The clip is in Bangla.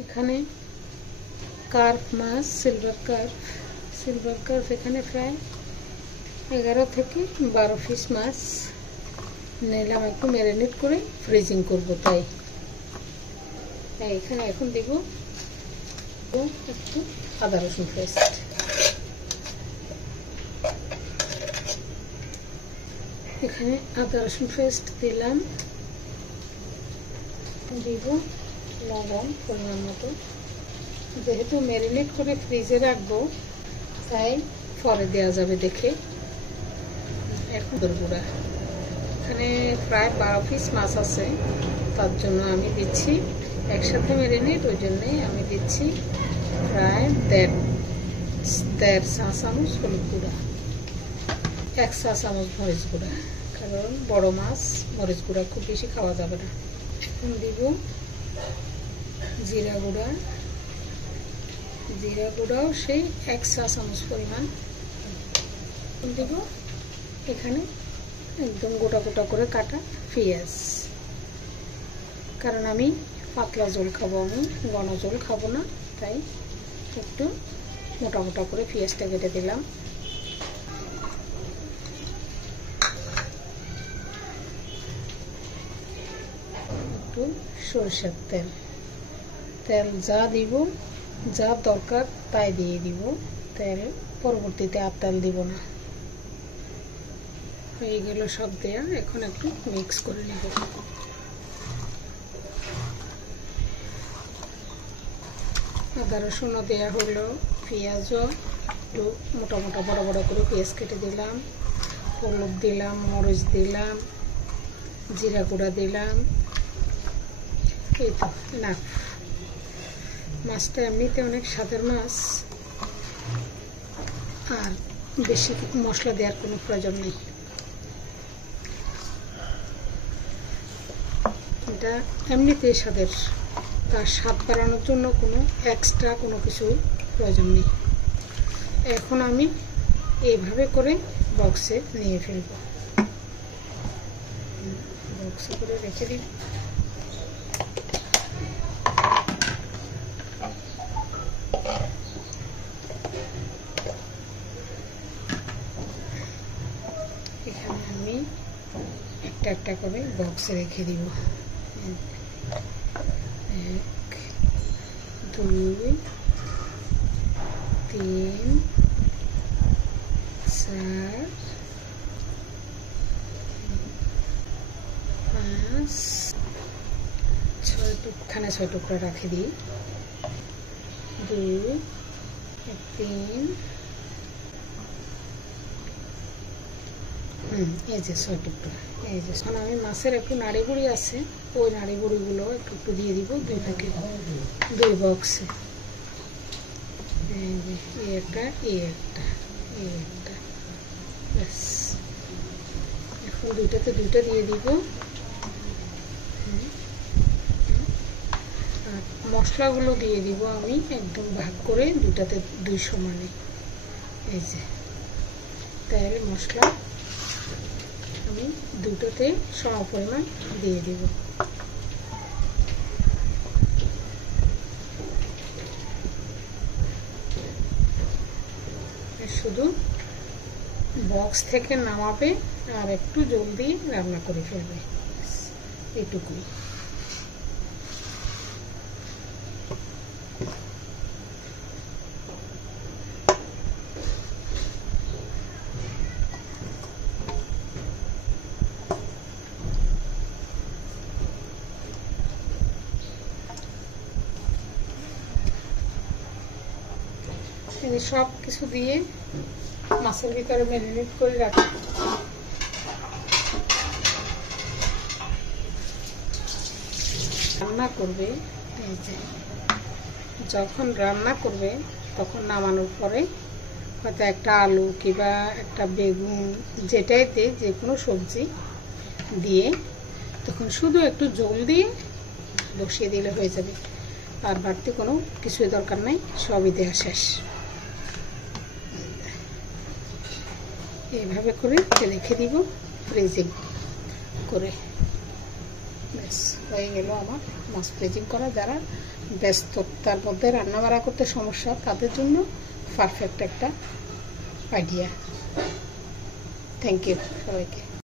এখানে কার্প মাছ, সিলভার কার্প এখানে প্রায় 11 থেকে 12 পিস মাছ নিলাম, একটু ম্যারিনেট করে ফ্রিজিং করব। তাই এখানে এখন দেব একটু আদা রসুন পেস্ট। এখানে আদা রসুন পেস্ট দিলাম, দিব লবণ পরিমাণ মতো। যেহেতু ম্যারিনেট করে ফ্রিজে রাখবো তাই পরে দেওয়া যাবে দেখে। এখন গুঁড়া, এখানে প্রায় 12 পিস মাছ আছে, তার জন্য আমি দিচ্ছি একসাথে ম্যারিনেট, ওই জন্যই আমি দিচ্ছি প্রায় দেড় চা চামচ হলুদ গুঁড়া, 1 চা চামচ মরিচ গুঁড়া, কারণ বড় মাছ মরিচ গুঁড়া খুব বেশি খাওয়া যাবে না। এখন দিব জিরা গুঁড়াও সেই 1 চা চামচ পরিমাণ দিব। এখানে একদম গোটা গোটা করে কাটা পেঁয়াজ, কারণ আমি পাতলা ঝোল খাবো, আমি ঘন ঝোল খাবো না, তাই একটু মোটা মোটা করে পেঁয়াজটা কেটে দিলাম। একটু সরষের তেল যা দিব, যা দরকার তাই দিয়ে দিব, তেল পরবর্তীতে আর তেল দিব না। হয়ে গেল সব দেয়া, এখন একটু মিক্স করে নেব। আদা রসুনও দেওয়া হলো, পেঁয়াজও একটু মোটা মোটা বড় বড় করে পেঁয়াজ কেটে দিলাম, হলুদ দিলাম, মরিচ দিলাম, জিরা গুঁড়া দিলাম। এই তো না, মাছটা এমনিতে অনেক স্বাদের মাছ, আর বেশি মশলা দেওয়ার কোনো প্রয়োজন নেই। এটা এমনিতেই স্বাদের, তার স্বাদ বাড়ানোর জন্য কোনো এক্সট্রা কোনো কিছুই প্রয়োজন নেই। এখন আমি এইভাবে করে বক্সে নিয়ে ফেলব, বক্সে করে রেখে দিই। এখানে আমি একটা একটা করে বক্সে রেখে দিব। 1 2 3 4 5 6 টুকরা রাখে দিই। 2 3 এই যে 6 টুকরা। এই যে এখন আমি মাছের একটু নাড়ি বুড়ি আছে, ওই নাড়ি বুড়িগুলো একটু একটু দিয়ে দিব 2 বক্সে। এই যে একটা ব্যাস। এখন দুইটাতে দুইটা দিয়ে দিব। আর মশলাগুলো দিয়ে দিব আমি একদম ভাগ করে, দুটাতে 2 সমানে। এই যে তেল মশলা আমি দুটোতে সম পরিমাণ দিয়ে দিব। শুধু বক্স থেকে নামাবে আর একটু জলদি রান্না করে ফেলবে, এটুকুই। সব কিছু দিয়ে মাছের ভিতরে ম্যারিনেট করে রাখি। রান্না করবে, এই যে যখন রান্না করবে তখন নামানোর পরে হয়তো একটা আলু কিংবা একটা বেগুন, যেটাইতে যে কোনো সবজি দিয়ে তখন শুধু একটু জল দিয়ে বসিয়ে দিলে হয়ে যাবে, আর বাড়তি কোনো কিছুই দরকার নাই, সবই দেওয়া শেষ। এইভাবে করে রেখে দিব ফ্রিজিং করে। ব্যাস হয়ে গেল আমার মাছ ফ্রিজিং করা। যারা ব্যস্ততার মধ্যে রান্না বাড়া করতে সমস্যা, তাদের জন্য পারফেক্ট একটা আইডিয়া। থ্যাংক ইউ সবাইকে।